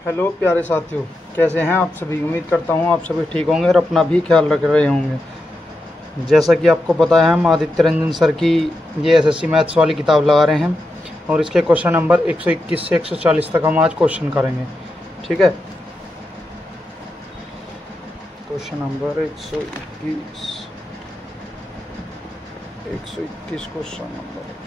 Hello प्यारे साथियों, कैसे हैं आप सभी। उम्मीद करता हूं आप सभी ठीक होंगे और अपना भी ख्याल रख रहे होंगे। जैसा कि आपको पता है, हम आदित्य रंजन सर की ये एसएससी मैथ्स वाली किताब लगा रहे हैं और इसके क्वेश्चन नंबर 121 से 140 तक हम आज क्वेश्चन करेंगे। ठीक है, क्वेश्चन नंबर 121 क्वेश्चन नंबर 121।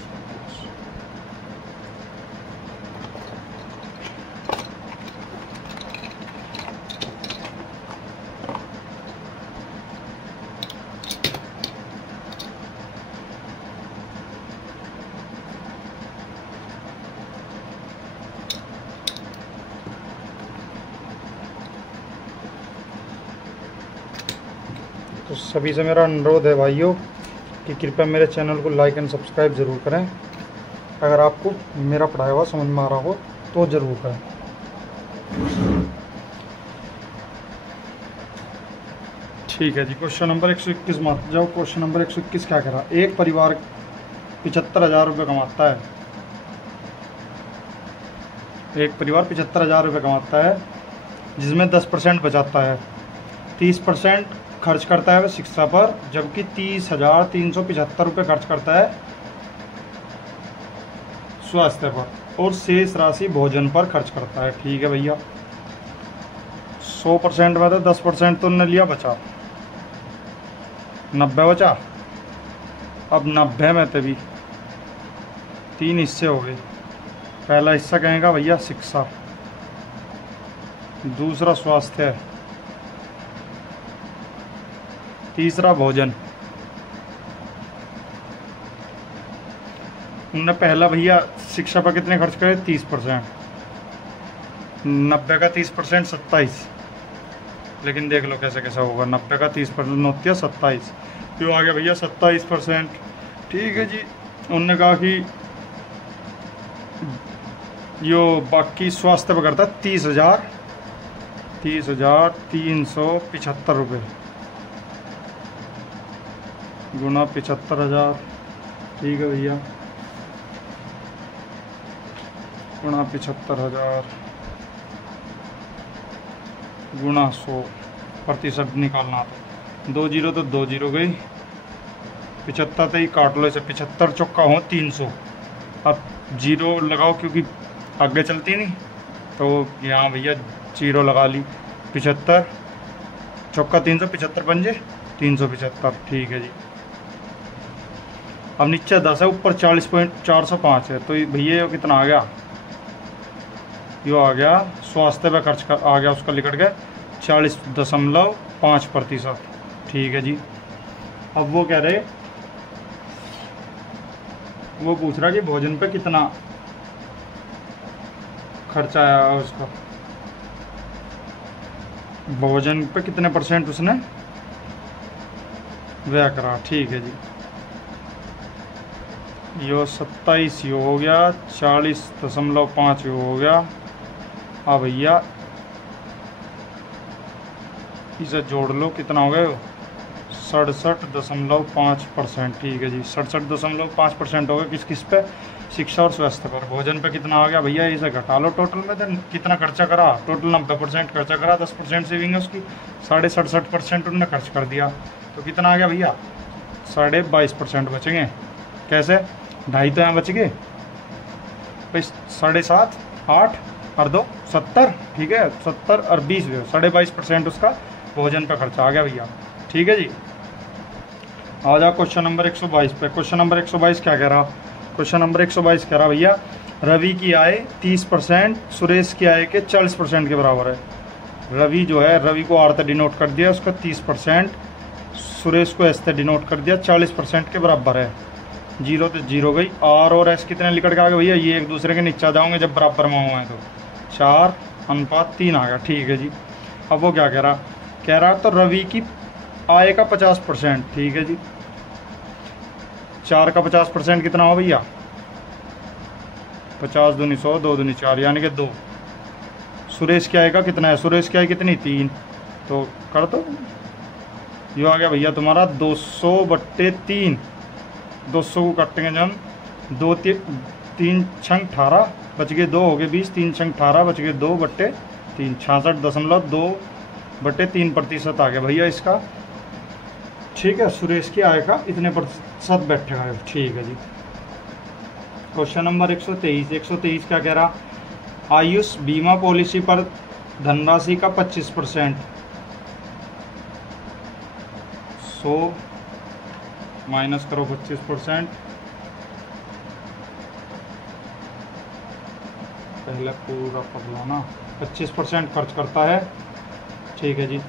तो सभी से मेरा अनुरोध है भाइयों कि कृपया मेरे चैनल को लाइक एंड सब्सक्राइब ज़रूर करें। अगर आपको मेरा पढ़ाया हुआ समझ में आ रहा हो तो ज़रूर करें। ठीक है जी, क्वेश्चन नंबर 121 में जाओ। क्वेश्चन नंबर 121 क्या कह रहा है। एक परिवार 75,000 रुपये कमाता है। एक परिवार 75,000 रुपये कमाता है, जिसमें 10% बचाता है, 30% खर्च करता है वह शिक्षा पर, जबकि 30,375 रुपये खर्च करता है स्वास्थ्य पर और शेष राशि भोजन पर खर्च करता है। ठीक है भैया, 100% में तो 10% तो उन्होंने लिया, बचा 90 बचा। अब 90 में तो भी 3 हिस्से हो गए। पहला हिस्सा कहेगा भैया शिक्षा, दूसरा स्वास्थ्य, तीसरा भोजन। उन्होंने पहला भैया शिक्षा पर कितने खर्च करे, 30%। 90 का 30% 27। लेकिन देख लो कैसे कैसा होगा। 90 का 30% होती है 27, तो आ गया भैया 27%। ठीक है जी, उन्होंने कहा कि यो बाकी स्वास्थ्य पर करता है 30,375 रुपये गुना 75,000। ठीक है भैया, गुणा 75,000 गुणा 100%। निकालना तो 2 जीरो तो 2 जीरो गई, 75 तो ही काट लो इसे। 75 चौका हो 300। अब जीरो लगाओ क्योंकि आगे चलती नहीं, तो यहाँ भैया जीरो लगा ली। 75 चौका 300, 75 पंजे 375। ठीक है जी, अब नीचे 10 है, ऊपर 40.405 है, तो भैया ये कितना आ गया, यो आ गया स्वास्थ्य पे खर्च कर आ गया, उसका लिखट गया 40.5%। ठीक है जी, अब वो कह रहे, वो पूछ रहा कि भोजन पे कितना खर्चा आया उसका, भोजन पे कितने % उसने व्यय करा। ठीक है जी, यो 27 यो हो गया, 40.5 यो हो गया। हाँ भैया इसे जोड़ लो, कितना हो गया, 67.5%। ठीक है जी, 67.5% हो गया किस किस पे, शिक्षा और स्वास्थ्य पर। भोजन पे कितना आ गया भैया, इसे घटा लो टोटल में। तो कितना खर्चा करा, टोटल 90% खर्चा करा, 10% सेविंग है उसकी, 67.5% उन्होंने खर्च कर दिया। तो कितना आ गया भैया, 22.5% बचेंगे। कैसे, 2.5 तो यहाँ बच गए भाई, 7.5 8 और 2 70। ठीक है, 70 और 20 22.5% उसका भोजन पे खर्चा आ गया भैया। ठीक है जी, आ जाओ क्वेश्चन नंबर 122 पे। क्वेश्चन नंबर 122 क्या कह रहा, क्वेश्चन नंबर 122 कह रहा भैया रवि की आय 30% सुरेश की आय के 40% के बराबर है। रवि जो है, रवि को आर से डिनोट कर दिया, उसका 30%, सुरेश को एस से डिनोट कर दिया, 40% के बराबर है। जीरो तो जीरो गई, आर और एस कितने निकट के आ गए भैया, ये एक दूसरे के नीचे आ जाओगे जब बराबर में हुए हैं, तो 4:3 आ गया। ठीक है जी, अब वो क्या कह रहा तो रवि की आय का 50%। ठीक है जी, 4 का 50% कितना हो भैया, 50 दूनी 100, 2 दूनी 4, यानी कि 2। सुरेश की आय का कितना है, सुरेश की आय कितनी, 3, तो कर दो। ये आ गया भैया तुम्हारा 200/3। 200 को काटेंगे जब हम, 2 3 छंग 18 बच गए 2 हो गए 20, 3 छंग 18 बच गए 2/3। 3 66.2/3% आ गया भैया इसका। ठीक है, सुरेश की आय का इतने प्रतिशत बैठेगा। ठीक है जी। क्वेश्चन नंबर 123 क्या कह रहा, आयुष बीमा पॉलिसी पर धनराशि का 25%, 100 माइनस करो 25%, पहले पूरा पढ़ लो ना। 25% खर्च करता है। ठीक है जी।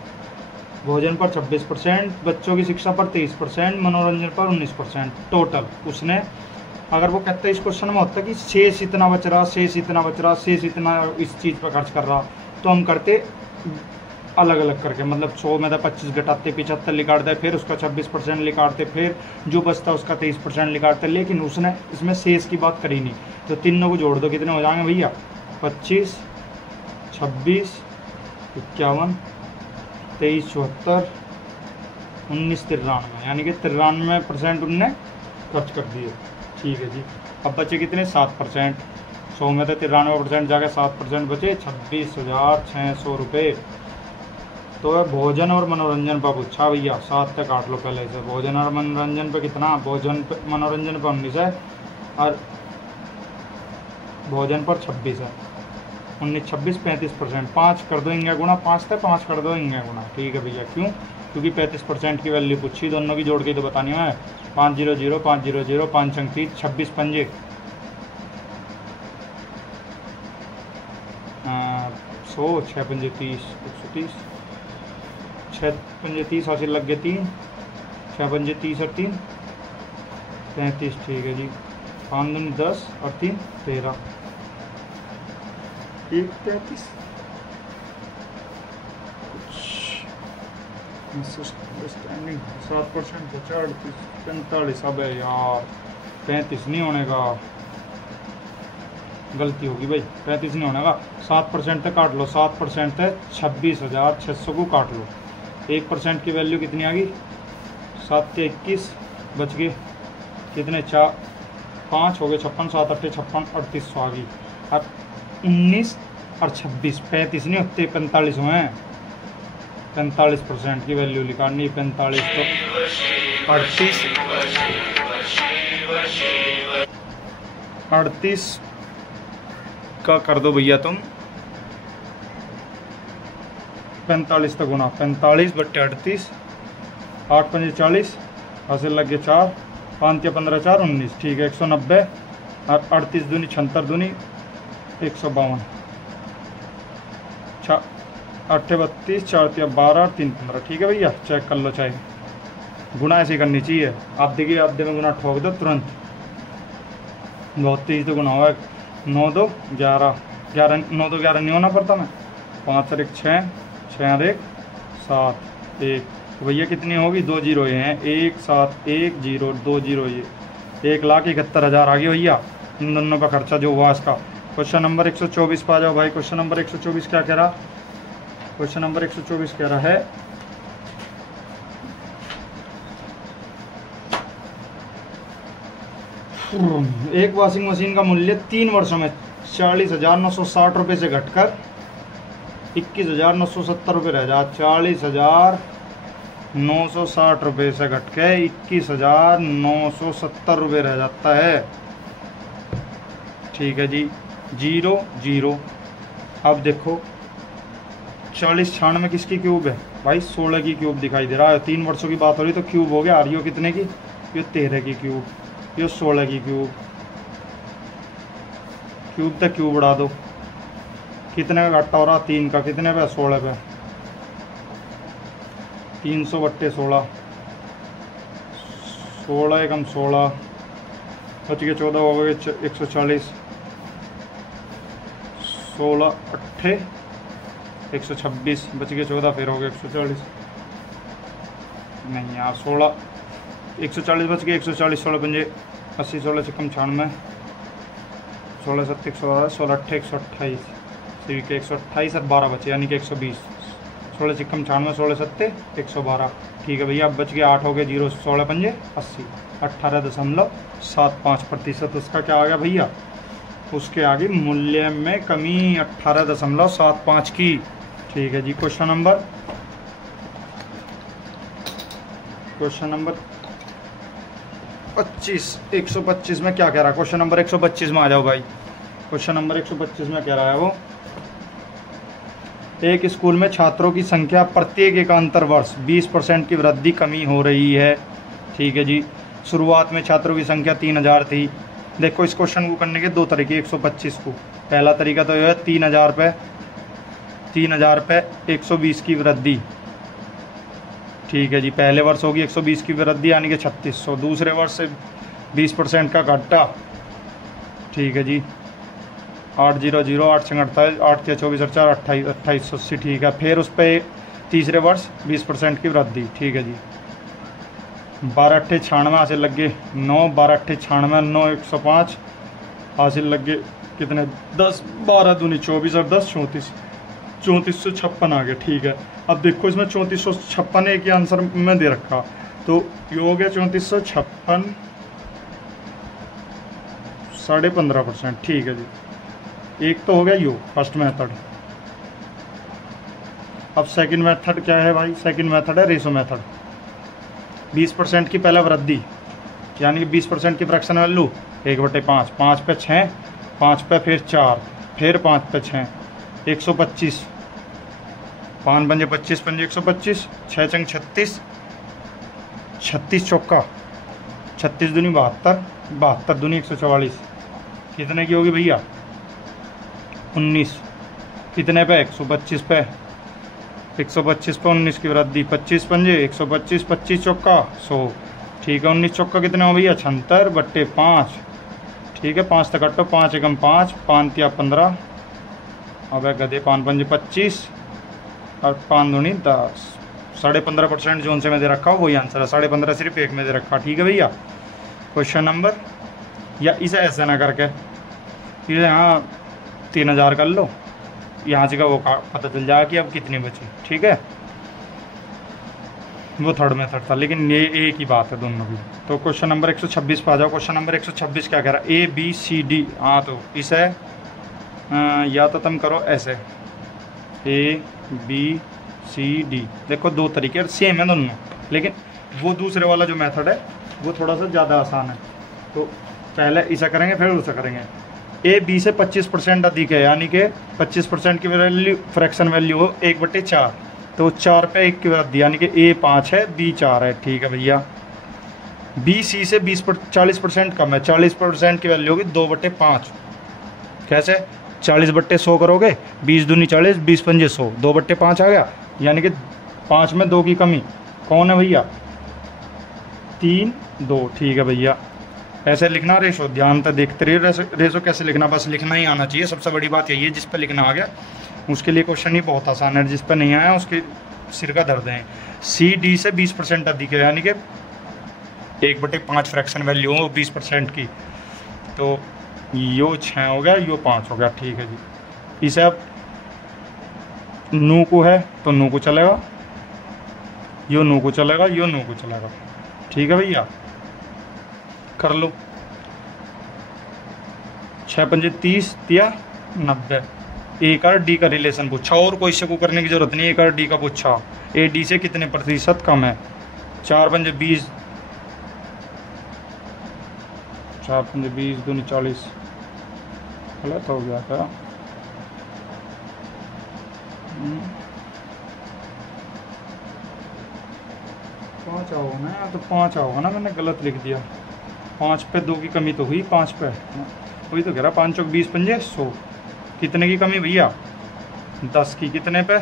भोजन पर 26%, बच्चों की शिक्षा पर 23%, मनोरंजन पर 19%। टोटल उसने, अगर वो कहते हैं इस क्वेश्चन में होता है कि शेष इतना बच रहा, शेष इतना बच रहा, शेष इतना इस चीज़ पर खर्च कर रहा, तो हम करते अलग अलग करके, मतलब 100 में था 25 घटाते 75 लिखाते, फिर उसका 26% लिखाते, फिर जो बचता उसका 23% लिखाते। लेकिन उसने इसमें शेष की बात करी नहीं, तो तीनों को जोड़ दो, कितने हो जाएंगे भैया, 25, 26, 51, 23, 74, 19, 93, यानी कि 93% उनने खर्च कर दिए। ठीक है जी। अब बचे कितने, 7%। 100 में तो 93% जाके 7% बचे, 26,600 रुपये। तो भोजन और मनोरंजन पर पूछा भैया, 7 तक काट लो पहले से। भोजन और मनोरंजन पे कितना, मनोरंजन पर 19 है और भोजन पर 26 है। 19, 26, 35%। 5 कर दो इंगे गुना, 5 था 5 कर दो इंगे गुना। ठीक है भैया, क्यों, क्योंकि 35% की वैल्यू पूछी, दोनों की जोड़ के तो बतानी है। 500, 500, 5 अंक 30, 26 पंजे 100, 6 पंजे 30, 130, 6 पंजे 30, हासिल लग गए 3, 6 पंजे 30 और 3 35। ठीक है जी। 5 दूनी 10 और 3 13, 1 33। अंडरस्टैंडिंग 7% बचा, 38, 45। अब यार 35 नहीं होने का, गलती होगी भाई, 35 नहीं होने का। 7% तक काट लो, 7% तक 26,600 को काट लो। 1% की वैल्यू कितनी आ गई, 7 के 21 बच गए कितने, 4, 5 हो गए 56, 7 8 56, 3800 आ गई। अब 19 और 26, 35 नहीं होते, 45 हुए हैं। 45% की वैल्यू निकालनी, 45 तो 38 का कर दो भैया तुम, 45 तक गुना, 45/38, 8 पंजे 40, हासिल लग गए 4, 5 या 15 4 19। ठीक है, 190 और 38 दूनी 76 दूनी 152, 8 32, 4 या 12 और 3 15। ठीक है भैया, चेक कर लो, चाहे गुना ऐसी करनी चाहिए। आप देखिए, आप में गुना ठोक दो तुरंत, बहुत तेज तो गुना हुआ। 9 2 11, 9 2 11 नहीं होना पड़ता मैं, 5 और 1 6, 6 और 1 7 1। तो भैया कितनी होगी, 2 जीरो ये हैं, 1 7 1 0 2 जीरो, ये 1,71,000 आ गई भैया इन दोनों का खर्चा जो हुआ इसका। क्वेश्चन नंबर 124 पे आ जाओ भाई। क्वेश्चन नंबर 124 क्या कह रहा, क्वेश्चन नंबर 124 कह रहा है, एक वॉशिंग मशीन का मूल्य 3 वर्षों में 40,960 रुपये से घटकर 21,970 रुपये रह जाता। 40,960 रुपये से घट के 21,970 रुपये रह जाता है। ठीक है जी, 0 0। अब देखो 40 96 किसकी क्यूब है भाई, 16 की क्यूब दिखाई दे रहा है। 3 वर्षों की बात हो रही तो क्यूब हो गया, आरियो कितने की, ये 13 की क्यूब, ये 16 की क्यूब, क्यूब तक क्यूब उड़ा दो, कितने का घट्टा हो रहा, 3 का, कितने पे, 16 पे, 300/16, 16 एकम 16, बच गए 14 हो गए 140, 16 8 126, बच गए 14, फिर हो गए 140, नहीं यार 16 140 बच गए, 140 16 पंजे 80, 16 छक्कम 96, 16 7 112, 16 8 128, ठीक है 128 और 12 बचे यानी कि 120, 16 छक्कम 96, 16 7 112। ठीक है भैया, अब बच गए 8 हो गए 0, 16 पंजे 80, 18.75% उसका क्या आ गया भैया, उसके आगे मूल्य में कमी 18.75 की। ठीक है जी। क्वेश्चन नंबर 25, 125 में क्या कह रहा है? क्वेश्चन नंबर 125 में आ जाओ भाई। क्वेश्चन नंबर 125 में कह रहा है वो, एक स्कूल में छात्रों की संख्या प्रत्येक एकांतर वर्ष 20% की वृद्धि कमी हो रही है। ठीक है जी। शुरुआत में छात्रों की संख्या 3000 थी। देखो इस क्वेश्चन को करने के दो तरीके, 125 को। पहला तरीका तो यह है 3000 पे 120 की वृद्धि। ठीक है जी। पहले वर्ष होगी 120 की वृद्धि यानी कि 3600। दूसरे वर्ष से 20% का घाटा। ठीक है जी। 800 8 48 8 या 24 4 28 2880। ठीक है। फिर उस पर तीसरे वर्ष 20% की वृद्धि। ठीक है जी। 12 अट्ठे 96 हासिल लग गए 9, 12 अट्ठे 96 9 105 हासिल लग गए कितने 10, 12 दूनी 24 और 10 34, 3456 आ गए। ठीक है। अब देखो इसमें 3456 एक ही आंसर में दे रखा, तो ये हो गया 3456 15.5%। ठीक है जी। एक तो हो गया यो फर्स्ट मेथड। अब सेकंड मेथड क्या है भाई? सेकंड मेथड है रेशो मेथड। 20% की पहला वृद्धि यानी कि 20% की फ्रैक्शन वैल्यू 1/5, 5 पे 6, 5 पे फिर 4, फिर 5 पे 6, 125, 5 पंजे 25 पंजे 125, 6 चंग 36, 36 चौका 36 दूनी 72, 72 दूनी 144। कितने की होगी भैया? 19। कितने पे? 125 पे 125 पे 19 की वृद्धि। 25 पंजे 125, 25 चौका 100। ठीक है। 19 चौका कितने हो भैया? 76/5। ठीक है। 5 तक कटो, 5 एकम 5, 5 या 15। अब गधे 5 पंजे 25 और 5 दूनी 10। 15.5% जोन से मैं दे रखा हूँ वही आंसर है। 15.5 सिर्फ एक में दे रखा। ठीक है भैया। क्वेश्चन नंबर, या इसे ऐसे ना करके इसे यहाँ 3000 कर लो, यहाँ से का वो पता चल जाएगा कि अब कितनी बची। ठीक है। वो थर्ड मेथड था, लेकिन ये एक ही बात है दोनों की। तो क्वेश्चन नंबर 126 पे आ जाओ। क्वेश्चन नंबर 126 क्या कह रहा है? ABCD। हाँ, तो इसे या तो तुम करो ऐसे ABCD। देखो दो तरीके सेम है दोनों, लेकिन वो दूसरे वाला जो मेथड है वो थोड़ा सा ज़्यादा आसान है। तो पहले इसे करेंगे फिर उसे करेंगे। A B से 25% अधिक है यानी कि 25% की वैल्यू फ्रैक्शन वैल्यू हो 1/4, तो 4 पे 1 की वृद्धि यानी कि A 5 है B 4 है। ठीक है भैया। B C से 40% कम है, 40% की वैल्यू होगी 2/5। कैसे? 40/100 करोगे, 20 दूनी 40, 20 पंजे 100, 2/5 आ गया यानी कि 5 में 2 की कमी। कौन है भैया? 3 2। ठीक है भैया। ऐसे लिखना रेशो, ध्यान से देखते रहिए। रेशो कैसे लिखना, बस लिखना ही आना चाहिए। सबसे बड़ी बात यही है, जिस पर लिखना आ गया उसके लिए क्वेश्चन ही बहुत आसान है, जिस पर नहीं आया उसके सिर का दर्द है। CD से 20% अधिक है यानी कि 1/5 फ्रैक्शन वैल्यू हो 20% की, तो यो 6 हो गया, यो 5 हो गया। ठीक है जी। इसे अब नू को है तो नू को चलेगा, यो नू को चलेगा, यो नू को चलेगा। ठीक है भैया। कर लो। 6 पंजे 30 या 90। A का D का रिलेशन पूछा, और कोई से को करने की जरूरत नहीं। A का D का पूछा, AD से कितने प्रतिशत कम है? 4 पंजे 20, 4 पंजे 20 दूनी 40। गलत हो गया क्या? 5 होगा ना, या तो 5 होगा ना, मैंने गलत लिख दिया। 5 पे 2 की कमी तो हुई, 5 पे वही तो कह रहा। 5 चौक 20 पंजे 100। कितने की कमी भैया? 10 की। कितने पे?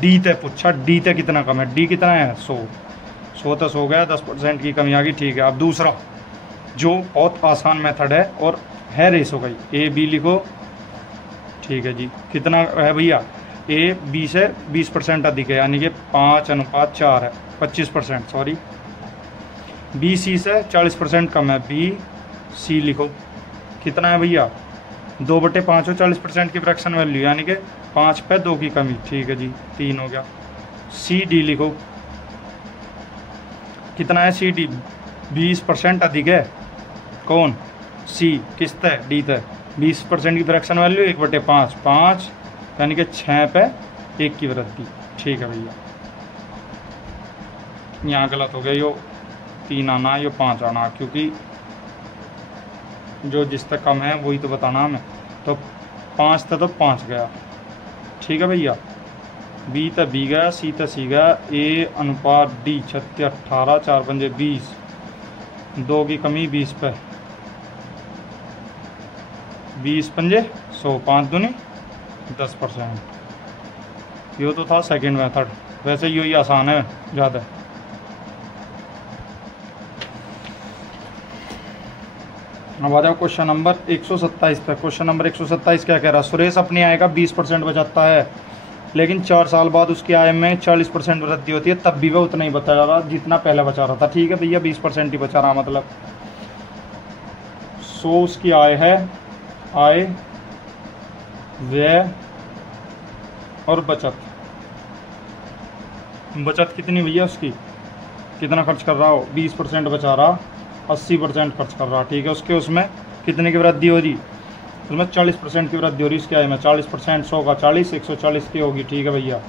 D ते पूछा, D ते कितना कम है? D कितना है? 100। 100 तो 100 गया, 10% की कमी आ गई। ठीक है। अब दूसरा जो बहुत आसान मेथड है और है रेशो का ही, AB लिखो। ठीक है जी। कितना है भैया? A B से 20% अधिक है यानी कि 5:4 है, 25% सॉरी। B C से 40% कम है, B C लिखो। कितना है भैया? 2/5 हो 40% की फ्रैक्शन वैल्यू यानी कि 5 पे 2 की कमी। ठीक है जी। 3 हो गया। C D लिखो। कितना है C D? 20% अधिक है। कौन? C। किस ते? D ते। 20% की फ्रैक्शन वैल्यू 1/5, 5 यानी कि 6 पे 1 की वृद्धि। ठीक है भैया, यहाँ गलत हो गया, यो 3 आना यो 5 आना, क्योंकि जो जिस तक कम है वही तो बताना हमें। तो 5 था तो 5 गया। ठीक है भैया, बी तो बी गया, सी तो सी गया, ए अनुपात डी 36 18 4 पंजे 20, 2 की कमी 20 पे, 20 पंजे 100, 5 दूनी 10%। यो तो था सेकंड मेथड, वैसे यही आसान है ज़्यादा। अब आ जाओ क्वेश्चन नंबर 127 पे। क्वेश्चन नंबर 127 क्या कह रहा है? सुरेश अपनी आय का 20% बचाता है, लेकिन 4 साल बाद उसकी आय में 40% वृद्धि होती है, तब भी वह उतना ही बचा रहा जितना पहले बचा रहा था। ठीक है भैया, 20% ही बचा रहा, मतलब 100 उसकी आय है, आय व्यय और बचत। बचत कितनी भैया उसकी, कितना खर्च कर रहा हो? 20% बचा रहा, 80% खर्च कर रहा। ठीक है, उसमें कितने की वृद्धि हो रही? उसमें 40% की वृद्धि हो रही इसकी आय में। 40% 100 का 40, 140 की होगी। ठीक है भैया,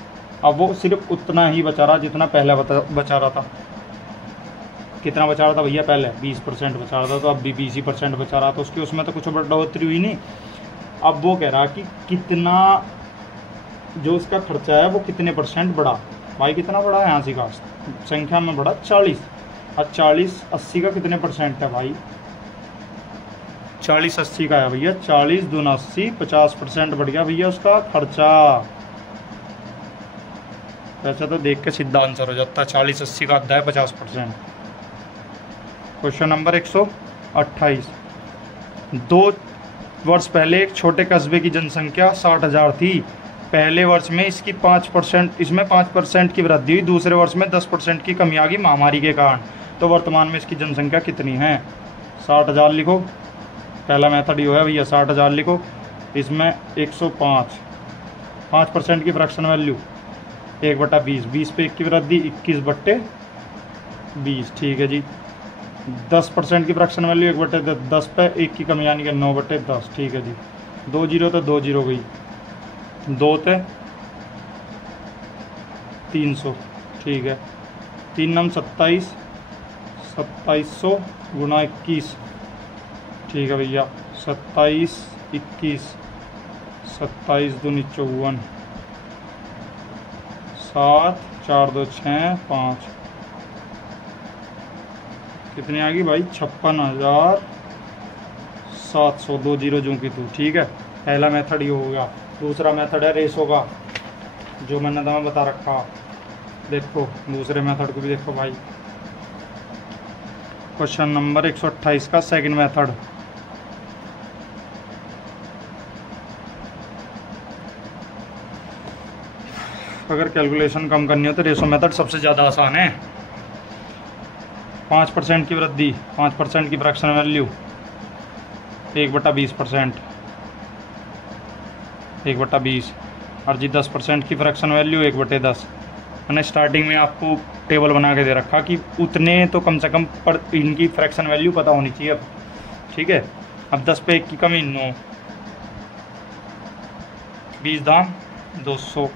अब वो सिर्फ उतना ही बचा रहा जितना पहले बचा रहा था। कितना बचा रहा था भैया? पहले 20% बचा रहा था, तो अब भी 20% बचा रहा था। उसकी उसमें तो कुछ बढ़ोतरी हुई नहीं। अब वो कह रहा कि कितना जो उसका खर्चा है वो कितने % बढ़ा। भाई कितना बढ़ा है? यहाँ से का संख्या में बढ़ा 40, और 40 80 का कितने % है भाई? 40 80 का है भैया, 40 दूना 80, 50% बढ़ गया भैया उसका खर्चा। वैसे तो देख के सीधा आंसर हो जाता है, 40 80 का अद्धा है 50%। Question number 128। 2 वर्ष पहले एक छोटे कस्बे की जनसंख्या 60,000 थी। पहले वर्ष में इसकी 5% इसमें 5% की वृद्धि हुई, दूसरे वर्ष में 10% की कमी आ गई महामारी के कारण। तो वर्तमान में इसकी जनसंख्या कितनी है? 60,000 लिखो, पहला मेथड ये है भैया, 60,000 लिखो। इसमें 105, 5% की फ्रैक्शन वैल्यू 1/20, 20 पे 1 की वृद्धि 21/20। ठीक है जी, 10% की फ्रैक्शन वैल्यू 1/10 पे 1 की कमी यानी कि 9/10। ठीक है जी, 2 जीरो तो 2 जीरो गई, 2 ते 300। ठीक है, 3 नम 27, 2700 गुना 21। ठीक है भैया, 27 21, 27 दूनी 54, 7 4 2 6 5, कितनी आ गई भाई? 56,700, 2 जीरो जो की तू। ठीक है, पहला मेथड ये हो गया। दूसरा मेथड है रेशो का, जो मैंने तुम्हें बता रखा। देखो दूसरे मेथड को भी देखो भाई। क्वेश्चन नंबर 128 का सेकंड मेथड। अगर कैलकुलेशन कम करनी हो तो रेशो मेथड सबसे ज़्यादा आसान है। 5% की वृद्धि, 5% की फ्रैक्शन वैल्यू 1/20%, 1/20, और जी 10% की फ्रैक्शन वैल्यू 1/10। मैंने स्टार्टिंग में आपको टेबल बना के दे रखा कि उतने तो कम से कम पर इनकी फ्रैक्शन वैल्यू पता होनी चाहिए अब। ठीक है, अब 10 पे 1 की कमी 9, 20 दाम 200,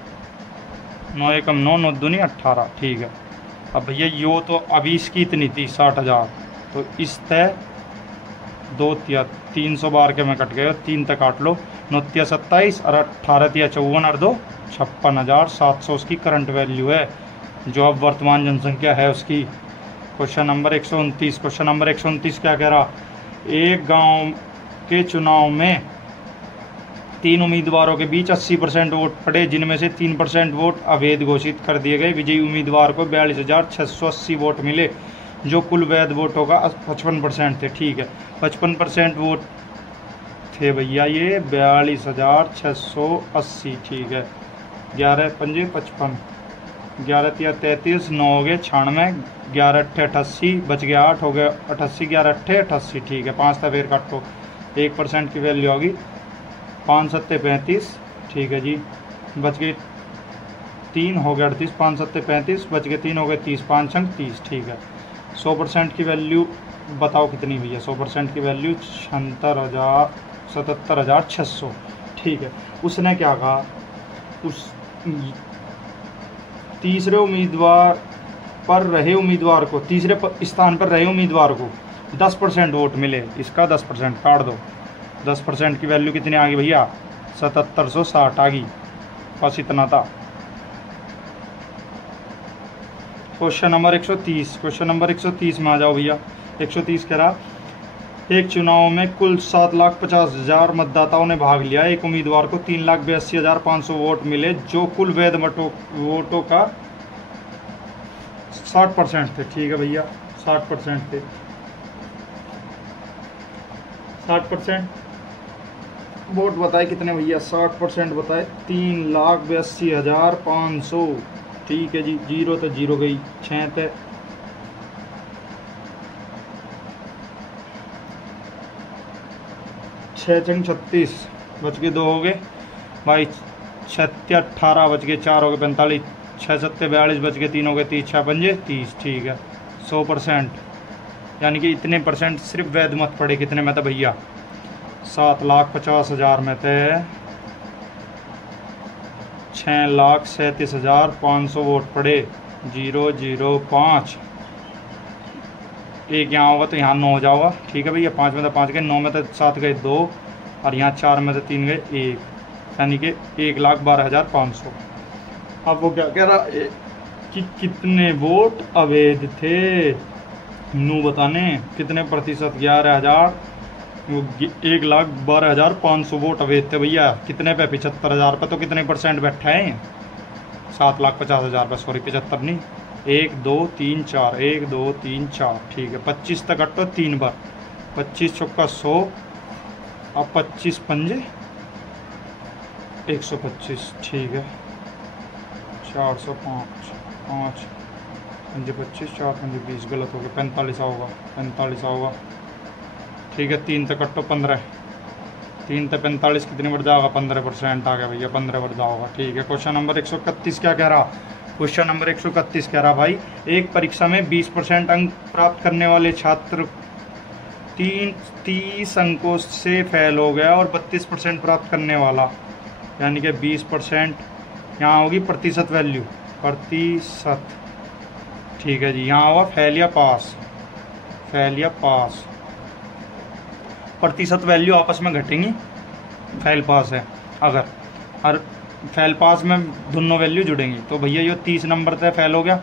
9 एकम 9, 9 दूनी 18। ठीक है, अब भैया यो तो अभी इसकी इतनी थी 60,000, तो इस तय 2 तिया 300 बार के में कट गए, 3 तक काट लो, 9 तिया 27 और 18 तिया 54 और 2 56,700 उसकी करंट वैल्यू है, जो अब वर्तमान जनसंख्या है उसकी। Question number 129। क्वेश्चन नंबर 129 क्या कह रहा? एक गांव के चुनाव में 3 उम्मीदवारों के बीच 80% वोट पड़े, जिनमें से 3% वोट अवैध घोषित कर दिए गए। विजयी उम्मीदवार को 42,680 वोट मिले, जो कुल वैध वोटों का 55% थे। ठीक है, 55% वोट थे भैया ये 42,680। ठीक है, 11 पंजे 55, 11 तिया 33, 9 हो गए 96, 11 अट्ठे 88, बच गया 8, हो गया 88, 11 अट्ठे 88। ठीक है, 5 था फिर काटो, 1% की वैल्यू होगी 5 सत्ते 35। ठीक है जी, बच गए 3, हो गया 38, 5 सत्ते 35, बच गए 3, हो गए 30, 5 अंक 30। ठीक है, 100% की वैल्यू बताओ कितनी भैया? 100% की वैल्यू 77,600। ठीक है, उसने क्या कहा, उस तीसरे उम्मीदवार पर रहे उम्मीदवार को, तीसरे स्थान पर रहे उम्मीदवार को 10% वोट मिले, इसका 10% काट दो। 10% की वैल्यू कितनी आ गई भैया, 7760 आ गई, बस इतना था। क्वेश्चन नंबर 130, क्वेश्चन नंबर 130 में आ जाओ भैया। 130 कह रहा, एक चुनाव में कुल 7,50,000 मतदाताओं ने भाग लिया, एक उम्मीदवार को 3,82,500 वोट मिले जो कुल वैध वोटों का 60% थे। ठीक है भैया, 60% थे, 60% वोट बताए कितने भैया, 60% बताए 3,82,500। ठीक है जी, जीरो तो जीरो गई, 6 थे, 6×36 बच के 2 हो गए भाई, 6×18 बच गए 4 हो गए 45, 6×7 42 बच गए 3 हो गए 30, 6×5 30। ठीक है, 100%, यानी कि इतने परसेंट सिर्फ वैध मत पड़े, कितने में था भैया, 7,50,000 में थे 6,37,500 वोट पड़े, 005। एक यहाँ होगा तो यहाँ 9 हो जाओगा। ठीक है भैया, 5 में तो 5 गए, 9 में तो 7 गए 2, और यहाँ 4 में तो 3 गए 1, यानी कि 1,12,500। अब वो क्या कह रहा कि कितने वोट अवैध थे, नू बताने कितने प्रतिशत, 11,000, वो 1,12,500 वोट अवैध थे भैया। कितने पे, 75,000 पे, तो कितने परसेंट बैठा है, 7,50,000 पे, सॉरी 75 नहीं, 1 2 3 4, 1 2 3 4। ठीक है, 25 तक कटो 3 बार, 25 चौका 100, अब 25 पंजे 125। ठीक है, 405, 5 पंजे 25, 4 पंजे 20, गलत हो गया, 45 होगा, 45 होगा। ठीक है, 3 तक कटो 15, 3 तक 45, कितनी बढ़ जाएगा, 15% आ गया भैया, 15 बढ़ जाओगा। ठीक है, क्वेश्चन नंबर 131 क्या कह रहा, क्वेश्चन नंबर 131 कह रहा भाई, एक परीक्षा में 20% अंक प्राप्त करने वाले छात्र 30 अंकों से फेल हो गया और 32% प्राप्त करने वाला, यानी कि 20%, यहाँ होगी प्रतिशत वैल्यू, प्रतिशत। ठीक है जी, यहाँ होगा फेल या पास, फेल या पास, प्रतिशत वैल्यू आपस में घटेंगी, फेल पास है अगर, और फेल पास में दोनों वैल्यू जुड़ेंगी। तो भैया यो 30 नंबर तक फेल हो गया,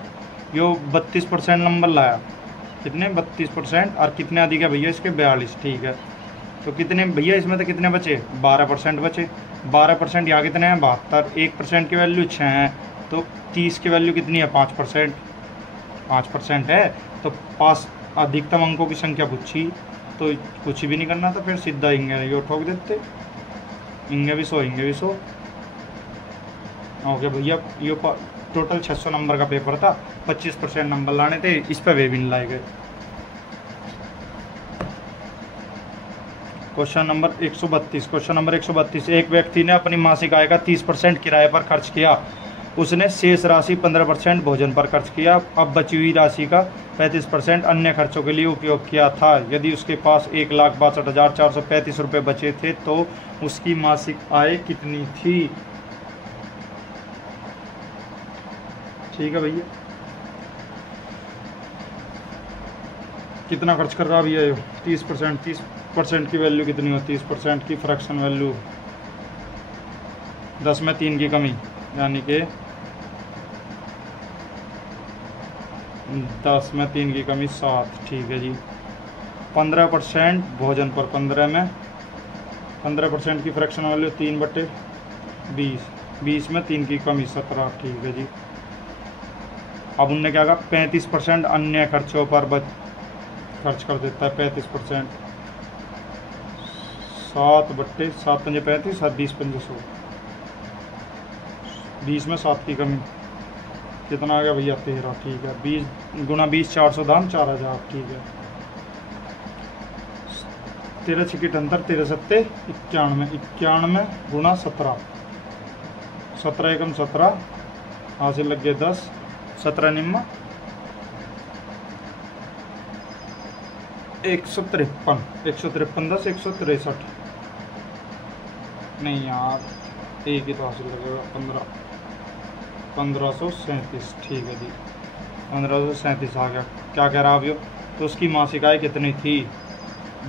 यो 32% नंबर लाया, कितने 32%, और कितने अधिक है भैया इसके 42। ठीक है, तो कितने भैया इसमें तो कितने बचे, 12% बचे, 12% यहाँ कितने हैं, 72, 1% की वैल्यू 6 है, तो 30 की वैल्यू कितनी है, 5%, 5% है, तो पास अधिकतम अंकों की संख्या पूछी, तो कुछ भी नहीं करना था, फिर सीधा इंगे यो ठोक देते, इंगे भी 100, इंगे भी 100। ओके भैया, यो टोटल 600 नंबर का पेपर था, 25% नंबर लाने थे, इस पर वे भी नहीं लाए गए। क्वेश्चन नंबर 132, क्वेश्चन नंबर 132, एक व्यक्ति ने अपनी मासिक आय का 30% किराए पर खर्च किया, उसने शेष राशि 15% भोजन पर खर्च किया, अब बची हुई राशि का 35% अन्य खर्चों के लिए उपयोग किया था। यदि उसके पास 1,62,435 रुपये बचे थे तो उसकी मासिक आय कितनी थी। ठीक है भैया, कितना खर्च कर रहा भैया, 30%, 30% की वैल्यू कितनी हो, 30% की फ्रैक्शन वैल्यू 10 में 3 की कमी, यानी कि 10 में 3 की कमी 7। ठीक है जी, 15% भोजन पर, 15% की फ्रैक्शन वैल्यू 3/20, 20 में 3 की कमी 17। ठीक है जी, अब उनने क्या कहा, 35% अन्य खर्चों पर खर्च कर देता है, 35%, 7/7 पंजे 35 और 20 पंजे 100, 20 में 7 की कमी, कितना आ गया भैया, 13। ठीक है, 20 गुना 20, 400 दाम 4000। ठीक है, 13 छिकी 78, 13 सत्ते 91, 91 गुना 17, 17 एकम 17, हासिल लग गए 10, 17 निम्मा 153, 153 10, 163, नहीं यार, एक ही तो हासिल लगेगा। 1537, ठीक है जी, 1537 आ गया। क्या कह रहा आप यो? तो उसकी मासिक आय कितनी थी?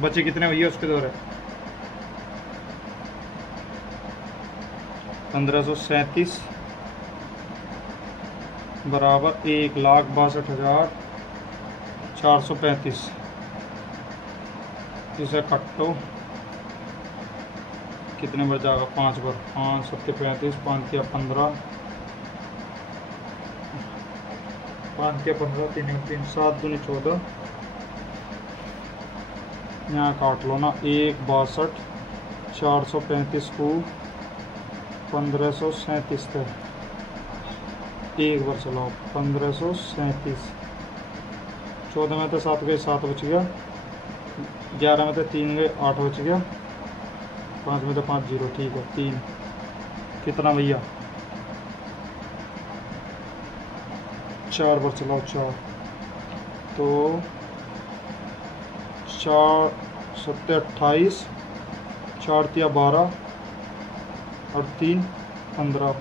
बचे कितने भैया उसके दौरे? 1537 बराबर 1,62,435। इसे काटो, कितने बच जाएगा? 5 बार 5 7 35, 5 या 15, 5 या 15, 3 3 7 दूनी 14। यहाँ काट लो ना, 1,62,435 को 1537 थे। एक बार चलाओ, 1537, 14 में तो 7 गए, 7 बच गया, 11 में तो 3 गए, 8 बच गया, 5 में तो 5 जीरो, ठीक है। 3 कितना भैया? 4 बार चलाओ, 4 तो 4 7 28, 4 तिया 12 और 3 15,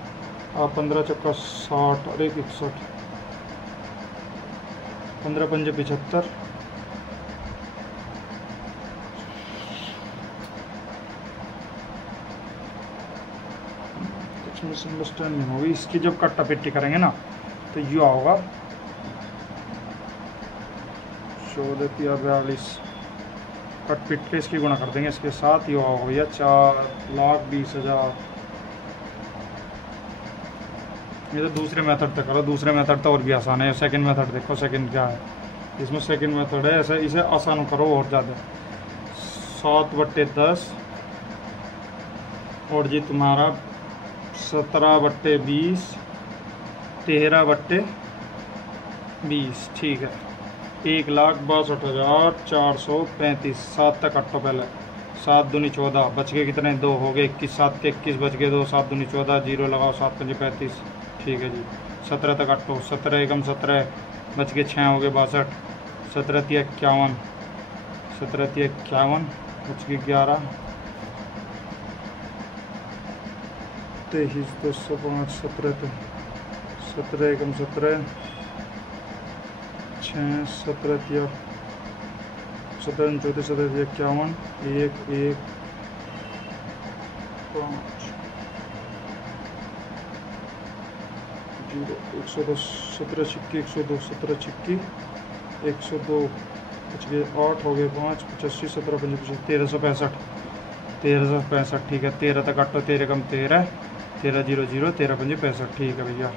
15 चक्का 60 और 1 61, 15 पंजे 75। कुछ मिसअंडरस्टैंडिंग होगी इसकी। जब कट्टा पिट्टी करेंगे ना तो यू होगा 14 तिया 42, कट पिट के इसकी गुणा कर देंगे इसके साथ, ये होगा भैया 4,20,000। ये तो दूसरे मेथड तक करो, दूसरे मेथड तो और भी आसान है। सेकंड मेथड देखो, सेकंड क्या है इसमें? सेकंड मेथड है ऐसा, इसे आसान करो और ज़्यादा। 7/10 और जी तुम्हारा 17/20, 13/20, ठीक है। 1,62,435, 7 तक कट्टो पहले। 7 दूनी 14, बच गए कितने? 2 हो गए, 21, 7 के 21 बच गए 2, 7 दूनी 14, जीरो लगाओ, 7 पंजे 35, ठीक है जी। 17 तक कट्टो, 17 एकम 17, बच गए 6 हो गए 62, 17 तिया 51, 17 तिया 51, बच गए 11, 23 205, 17 17 एकम 17, 6 17 तिया 17 34, 17 तिया 51, 1 1 5 0 102, 17 छिक्की 102, 17 छिक्की 102, बच गए 8 हो गए 5 85, 17 55, 1365, 1365, ठीक है। 13 तक काटो, 13 कम 13, 13 0 0, 13 पंजे 65, ठीक है भैया।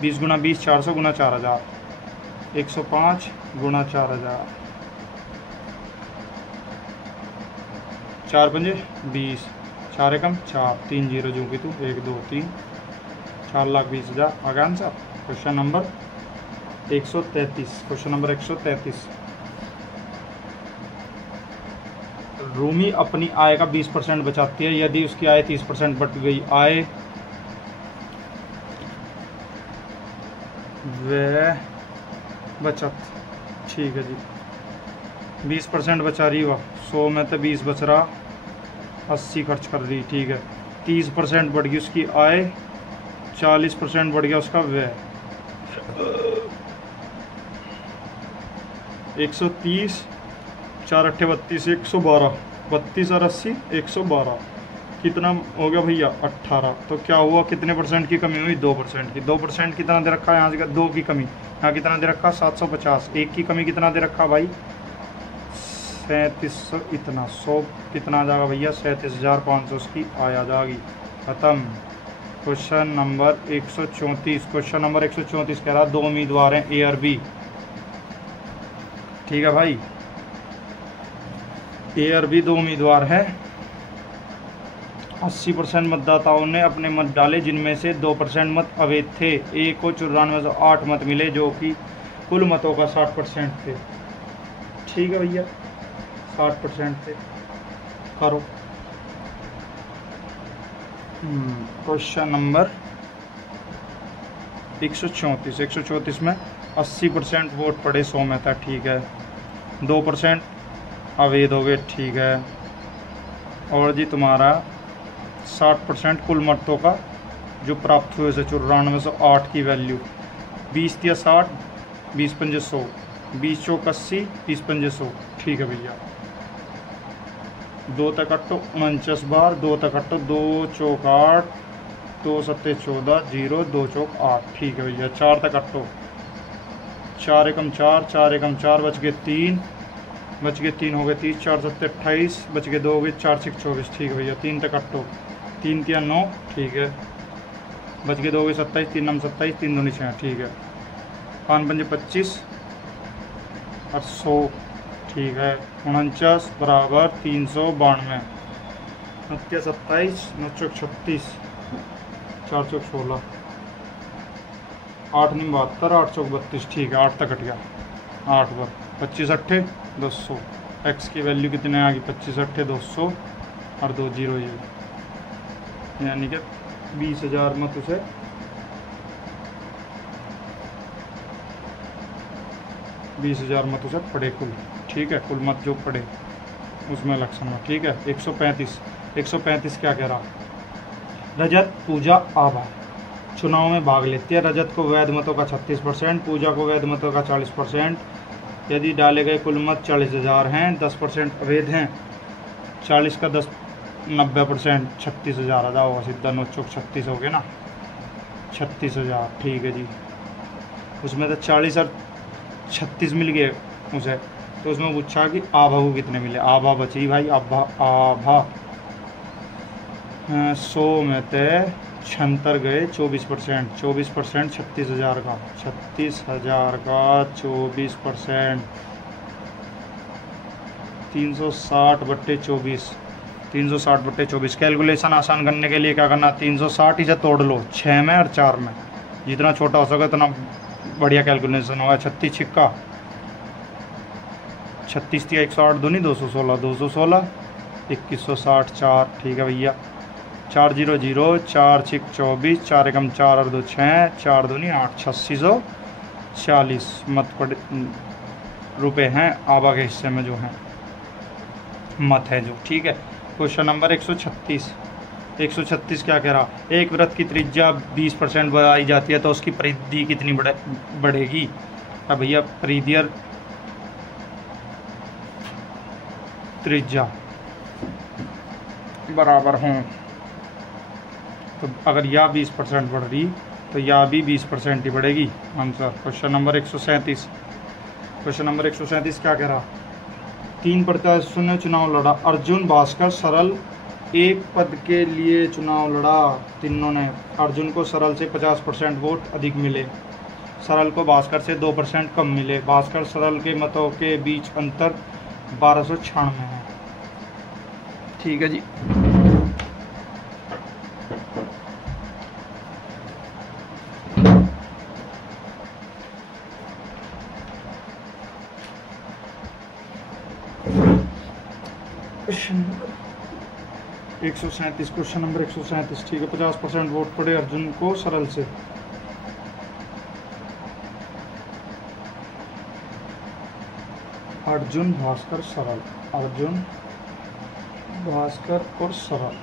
20 गुना 20 400 गुना 4000, 105 गुना 4000, 4 पंजे 20, 4 एकम 4, 3 जीरो जो की तू 1 2 3, 4,20,000 आ गया answer. Question number 133, question number 133। Rumi अपनी आय का 20% बचाती है यदि उसकी आय 30% बढ़ गई। आय व बचत, ठीक है जी। 20% बचा रही हुआ, 100 में तो 20 बच रहा, 80 खर्च कर रही, ठीक है। 30% बढ़ गई उसकी आय, 40% बढ़ गया उसका व्यय। 130, 4 8 32, 112, 32 और 80 112, कितना हो गया भैया? 18। तो क्या हुआ? कितने परसेंट की कमी हुई? 2% की। 2% कितना दे रखा है यहाँ? 2 की कमी, यहाँ कितना दे रखा? 750। 1 की कमी कितना दे रखा भाई? 3700। इतना 100 कितना आ जाएगा भैया? 37,500 उसकी आय आ जाएगी। खत्म। Question number 134। क्वेश्चन नंबर 134 कह रहा 2 उम्मीदवार हैं ए और बी, ठीक है भाई। ए और बी 2 उम्मीदवार हैं। 80% मतदाताओं ने अपने मत डाले, जिनमें से 2% मत अवैध थे। ए को 9408 मत मिले, जो कि कुल मतों का 60% थे। ठीक है भैया, 60% थे। करो। Question number 134। 134 में 80% वोट पड़े 100 में था, ठीक है। 2% अवैध हो गए, ठीक है। और जी तुम्हारा 60% कुल मतों का जो प्राप्त हुए से 9408 की वैल्यू। 20 या 60, 20 पंजे 100, 20 चौक 80, 20 पंजे 100। ठीक है भैया। 2 तक कट्टो 49 बार, 2 तक कट्टो 2 चौक 8, 2 सत्ते 14, 0 2 चौक 8। ठीक है भैया। 4 तक कट्टो 4 एकम 4, 4 एकम 4, बच गए 3, बच गए 3 हो गए 30, 4 सत्ते 28, बच गए 2 हो गए 4 6 24। ठीक है भैया। 3 तक कट्टो 3 तिया 9। ठीक है। बच गए 2 हो गए 27, 3 नम 27, 3 दूनी 6। ठीक है। 5 पंजे 25 और 100। ठीक है। 49 बराबर 392। 9 27, 9 चौक 36, 4 चौक 16, 8 निम 72, 8 चौक 32। ठीक है। 8 तक कट गया। 8 पर 25 अट्ठे 200। एक्स की वैल्यू कितने आ गई? 25 अट्ठे 200 और 2 जीरो ये, यानी कि 20,000 मत उसे 20,000 मत उसे पड़े कुल। ठीक है। कुल मत जो पड़े उसमें इलेक्शन में। ठीक है। 135 क्या कह रहा? रजत पूजा आभा चुनाव में भाग लेती है। रजत को वैध मतों का 36%, पूजा को वैध मतों का 40%। यदि डाले गए कुल मत 40,000 हैं, 10% अवैध हैं। 40 का 10 90%, 36,000 अदा होगा सीधा। 9 चौक 36 हो गए ना, 36,000। ठीक है जी। उसमें तो 40 और 36 मिल गए उसे, तो उसमें पूछा कि आभा को कितने मिले। आभा बची भाई। आभा 100 में थे 76 गए 24%। 24% 36,000 का, 36,000 का 24%, 360/24। 360/24। कैलकुलेशन आसान करने के लिए क्या करना? 360 इसे तोड़ लो 6 में और 4 में, जितना छोटा हो सके उतना बढ़िया कैलकुलेशन होगा। 36 छिक्का 36 थी 108 दूनी 216, 216 2160 4। ठीक है भैया। 4 0 0, 4 6 24, 4 एकम 4 और 2 6, 4 दूनी 8, 8640 मत पड़े रुपए हैं आभा के हिस्से में जो हैं मत है जो। ठीक है। क्वेश्चन नंबर 136 क्या कह रहा? एक वृत्त की त्रिज्या 20% बढ़ाई जाती है तो उसकी परिधि कितनी बढ़ेगी? अब भैया परिधि त्रिज्या बराबर हों तो अगर या 20% बढ़ रही तो या भी 20% ही बढ़ेगी। Answer question number 137। Question number 137 क्या कह रहा? 3 प्रत्याशियों ने चुनाव लड़ा। अर्जुन, भास्कर, सरल एक पद के लिए चुनाव लड़ा। तीनों ने। अर्जुन को सरल से 50% वोट अधिक मिले, सरल को भास्कर से 2% कम मिले। भास्कर सरल के मतों के बीच अंतर 1296 है। ठीक है जी। क्वेश्चन 137। Question number 137। ठीक है। 50% वोट पड़े अर्जुन को सरल से। अर्जुन, भास्कर, सरल। अर्जुन, भास्कर और सरल,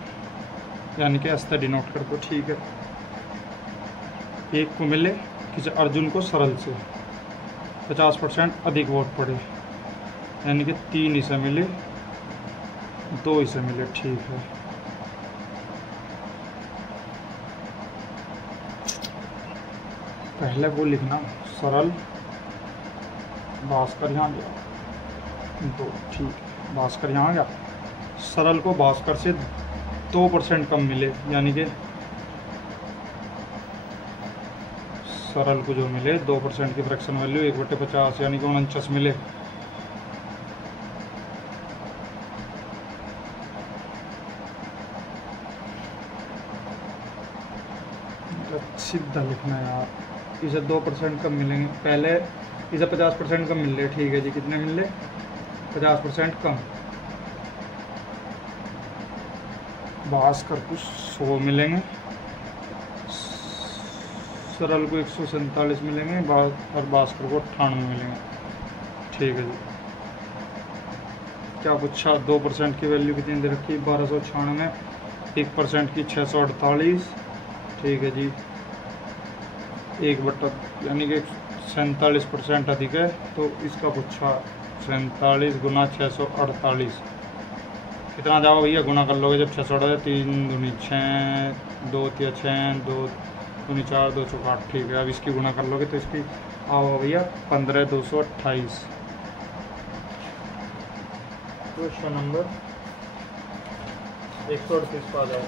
यानी कि ऐसा डिनोट कर दो। ठीक है। एक को मिले किसी अर्जुन को सरल से 50% अधिक वोट पड़े, यानी कि 3 इसे मिले, 2 इसे मिले। ठीक है। पहले वो लिखना सरल, भास्कर यहाँ गया 2। ठीक है। भास्कर यहाँ गया। सरल को भास्कर से 2% कम मिले, यानी कि सरल को जो मिले 2% की फ्रैक्शन वैल्यू 1/50, यानी कि 49 मिले। सीधा लिखना है यार। इसे 2% कम मिलेंगे। पहले इसे 50% कम मिल रहे। ठीक है जी। कितने मिल रहे? 50% कम। भास्कर को 100 मिलेंगे, सरल को 147 मिलेंगे और भास्कर को 98 मिलेंगे। ठीक है जी। क्या पूछा? 2% की वैल्यू कितनी दे रखी? 1296। 1% की 648, ठीक है जी। 1 यानी कि 47% अधिक है, तो इसका पुच्छा 47 गुना 648 कितना जाओ भैया, गुना कर लोगे जब 6 3 दूनी 6, 2 तिया 6, 2 दूनी 4, 2 चौका 8, ठीक है। अब इसकी गुना कर लोगे तो इसकी आओ भैया 15,228। क्वेश्चन नंबर 138 पर आ जाओ।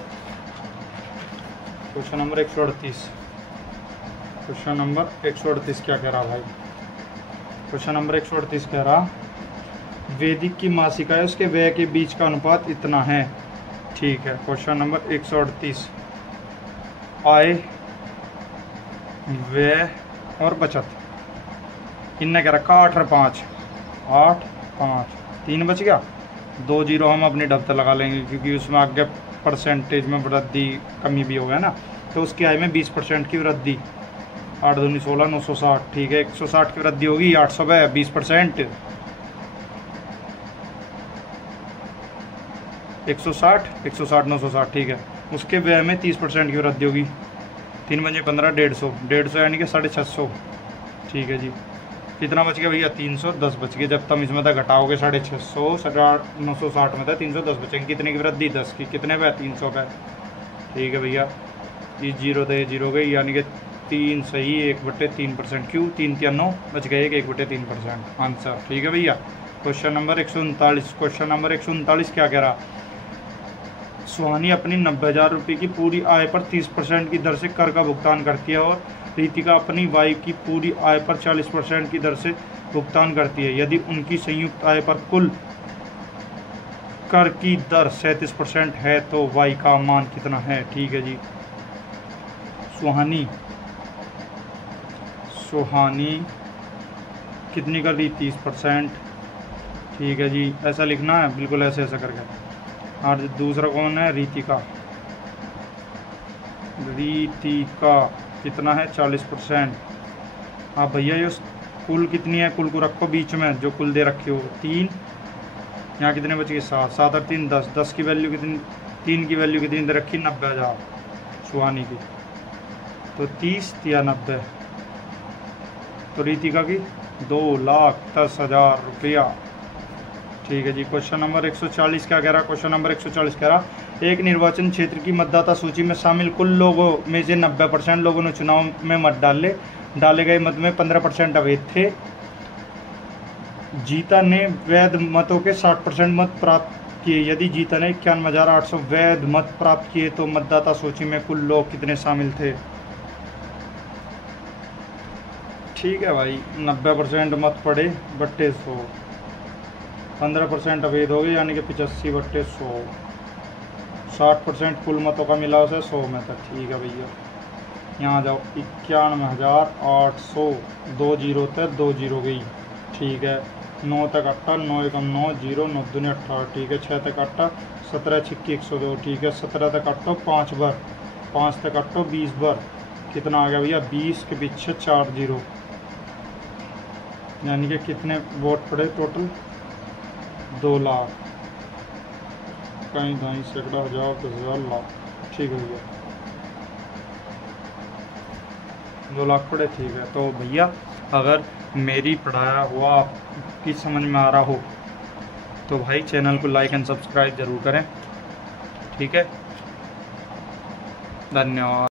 क्वेश्चन नंबर 138, क्वेश्चन नंबर 138 क्या कह रहा भाई? क्वेश्चन नंबर 138 कह रहा वैदिक की मासिका है, उसके व्यय के बीच का अनुपात इतना है, ठीक है। क्वेश्चन नंबर 138, आय, व्यय और बचत, इनने क्या रखा 8 और 5, 8 5 3 बच गया, 2 जीरो हम अपनी डब्बे लगा लेंगे क्योंकि उसमें आगे परसेंटेज में वृद्धि कमी भी हो गया ना, तो उसकी आय में 20% की वृद्धि, 8 दूनी 16, 960, ठीक है। 160 की वृद्धि होगी, 800 पे 20%, 160 960, ठीक है। उसके व्यय में 30% की वृद्धि होगी, 3 बजे 15, 150 यानी कि 650, ठीक है जी। कितना बच गया भैया? 310 बच गए। जब तुम इसमें तक घटाओगे 650, 960 में था 310 बचेंगे। कितने की वृद्धि? 10 की। कितने पे? 300 पे, ठीक है भैया। ये जीरो थे, जीरो गई, यानी कि 3 सही, 1/3%। क्यों? 3 3 9 बच गए, 1/3% आंसर, ठीक है भैया। क्वेश्चन नंबर 139, क्वेश्चन नंबर 139 क्या कह रहा? सुहानी अपनी 90,000 रुपये की पूरी आय पर 30% की दर से कर का भुगतान करती है और रीतिका अपनी वाई की पूरी आय पर 40% की दर से भुगतान करती है। यदि उनकी संयुक्त आय पर कुल कर की दर 37% है तो वाई का मान कितना है, ठीक है जी। सुहानी कितनी कर दी? 30%, ठीक है जी। ऐसा लिखना है, बिल्कुल ऐसे ऐसा करके। और दूसरा कौन है? रीतिका। रीतिका कितना है? 40%। हाँ भैया, ये कुल कितनी है? कुल को रखो बीच में, जो कुल दे रखी हो 3, यहाँ कितने बच गए? 7, 7 और 3 10, 10 की वैल्यू कितनी? 3 की वैल्यू कितनी दे रखी? 90,000 सुहानी की, तो 30 या 90, तो रीतिका की 2,10,000 रुपया, ठीक है जी। क्वेश्चन नंबर 140 क्या कह रहा? क्वेश्चन नंबर 140 कह रहा एक निर्वाचन क्षेत्र की मतदाता सूची में शामिल कुल लोगों में से 90% लोगों ने चुनाव में मत डाले गए मत में 15% अवैध थे। जीता ने वैध मतों के 60% मत प्राप्त किए। यदि जीता ने 91,800 वैध मत प्राप्त किए तो मतदाता सूची में कुल लोग कितने शामिल थे? ठीक है भाई, 90% मत पड़े बट्टे 100, 15% अवैध हो गए यानी कि 85/100, 60% कुल मतों का मिला उसे 100 में था, ठीक है भैया। यहाँ जाओ 91,800, 2 जीरो थे, 2 जीरो गई, ठीक है। 9 तक 8, 9 एकम 9, 0, 9 दूनी 18, ठीक है। 6 तक 8, 17 छिक्की 102, ठीक है। 17 तक 8, 5 बार, 5 तक 8, 20 बार, कितना आ गया भैया? 20 के पीछे 4 जीरो, यानी कि कितने वोट पड़े टोटल? 2 लाख, कहीं दाई सैकड़ा, 1000, 10,000, लाख, ठीक है भैया। 2 लाख पड़े, ठीक है। तो भैया अगर मेरी पढ़ाया हुआ आपकी समझ में आ रहा हो तो भाई चैनल को लाइक एंड सब्सक्राइब ज़रूर करें, ठीक है। धन्यवाद।